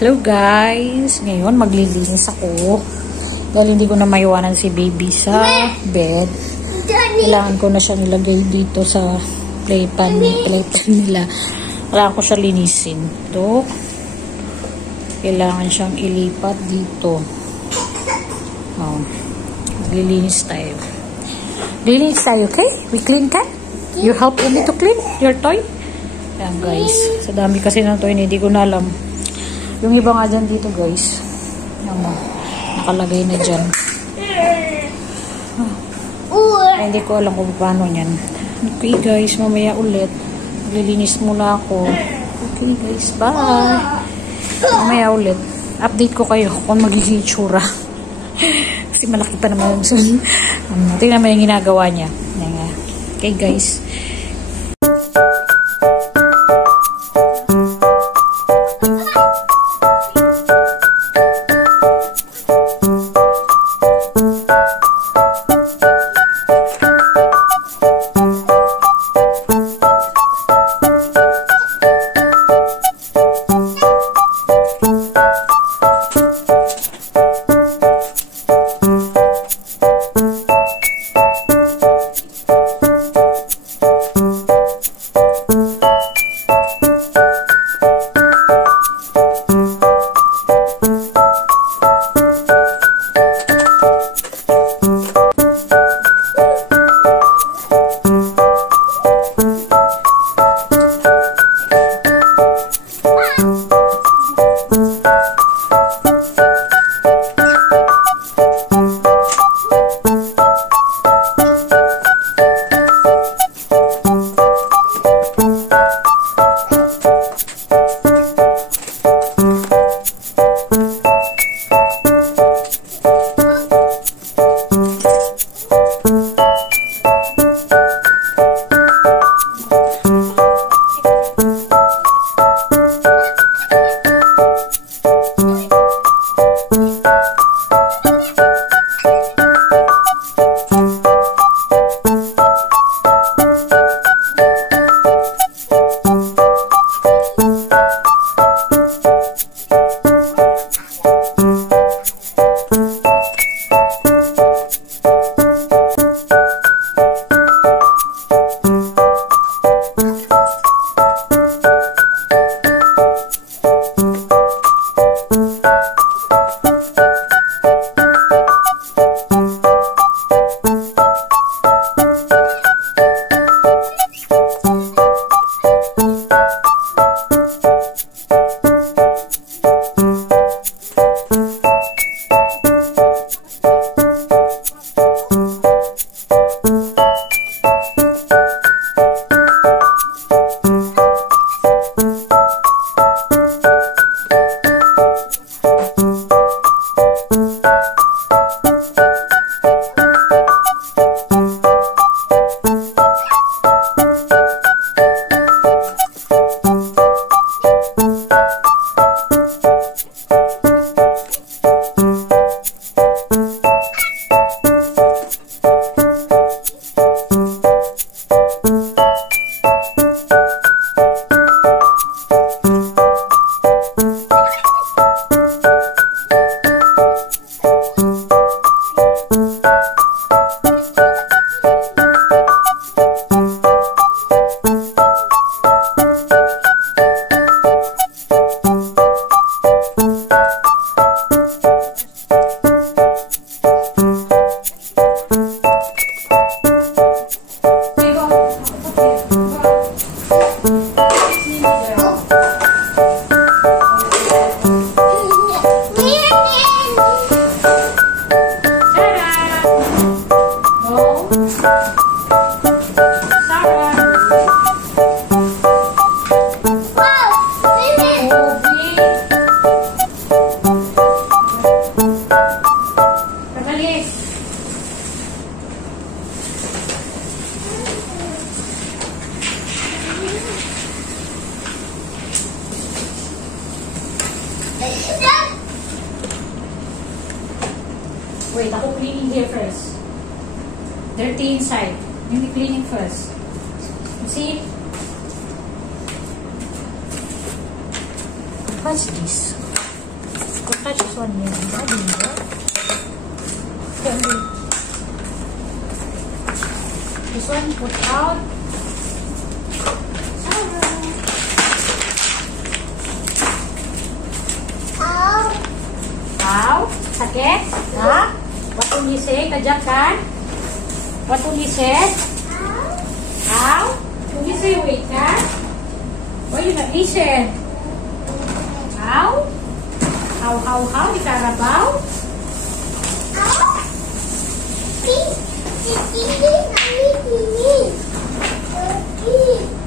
Hello guys! Ngayon maglilinis ako. Dahil hindi ko na maiwanan si baby sa bed. Kailangan ko na siya nilagay dito sa playpan nila. Kailangan ko siya linisin. Ito. Kailangan siyang ilipat dito. Oh. Maglilinis tayo. Linis tayo, okay? We clean ka? You help me to clean your toy? Ayan guys. Sa dami kasi ng toy, hindi ko na alam. Yung iba nga dyan dito guys. Ayan mo. Nakalagay na dyan. Ay, hindi ko alam kung paano yan. Okay guys, mamaya ulit. Maglilinis muna ako. Okay guys, bye! Mamaya ulit. Update ko kayo kung magiging itsura. Kasi malaki pa naman. Tingnan mo yung ginagawa niya. Okay guys. Wait, ako cleaning here first. Dirty inside. You be cleaning first. See? What's this? could touch this one here. This one put out. Ow. Sakit? Ha? What will you say? Kajak kan? What will you say? Ow. Will you say wait kan? Why you not listen? How? How? Di Carabao?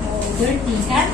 Oh, dirty kan?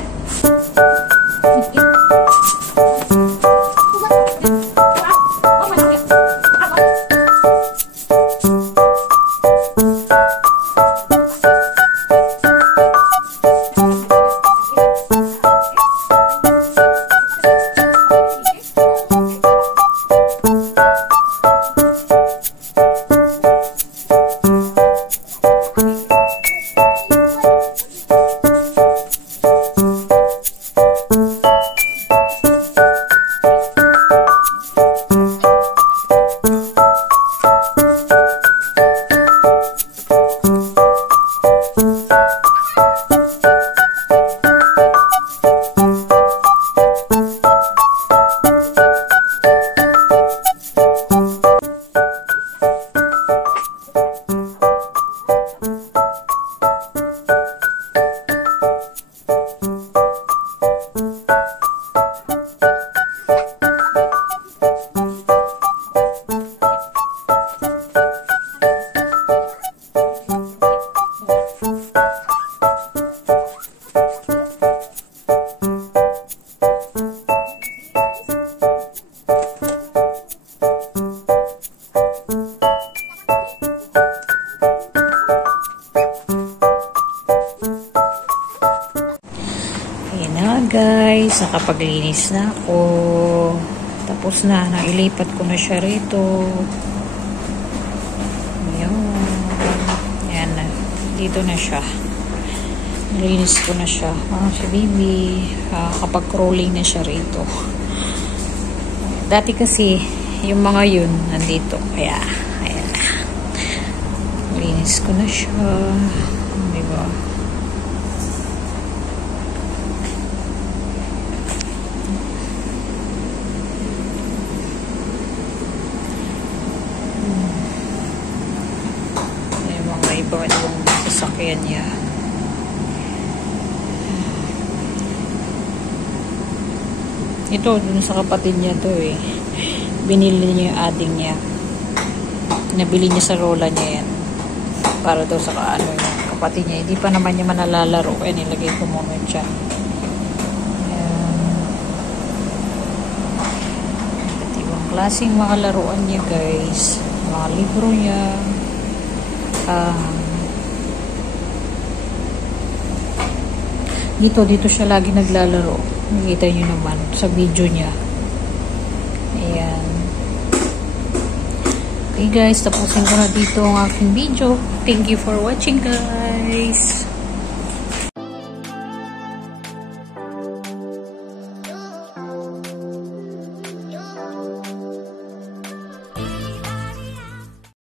Guys, nakapaglinis na ako. Tapos na, nailipat ko na siya rito. Ayan na. Dito na siya. Nalinis ko na siya. Si baby, kapag crawling na siya rito. Dati kasi, yung mga yun, nandito. Kaya, ayan na. Nalinis ko na siya. Diba? Iba yung sasakyan niya. Ito, dun sa kapatid niya to eh. Binili niya yung adding niya. Nabili niya sa rola niya yan. Para daw sa yung kapatid niya. Hindi pa naman niya manalalaro. Kaya nilagay ko muna siya. At ibang klaseng mga laruan niya guys. Mga libro niya. Dito siya lagi naglalaro. Nakita nyo naman sa video niya. Ayan. Okay guys, tapusin ko na dito ang aking video. Thank you for watching guys.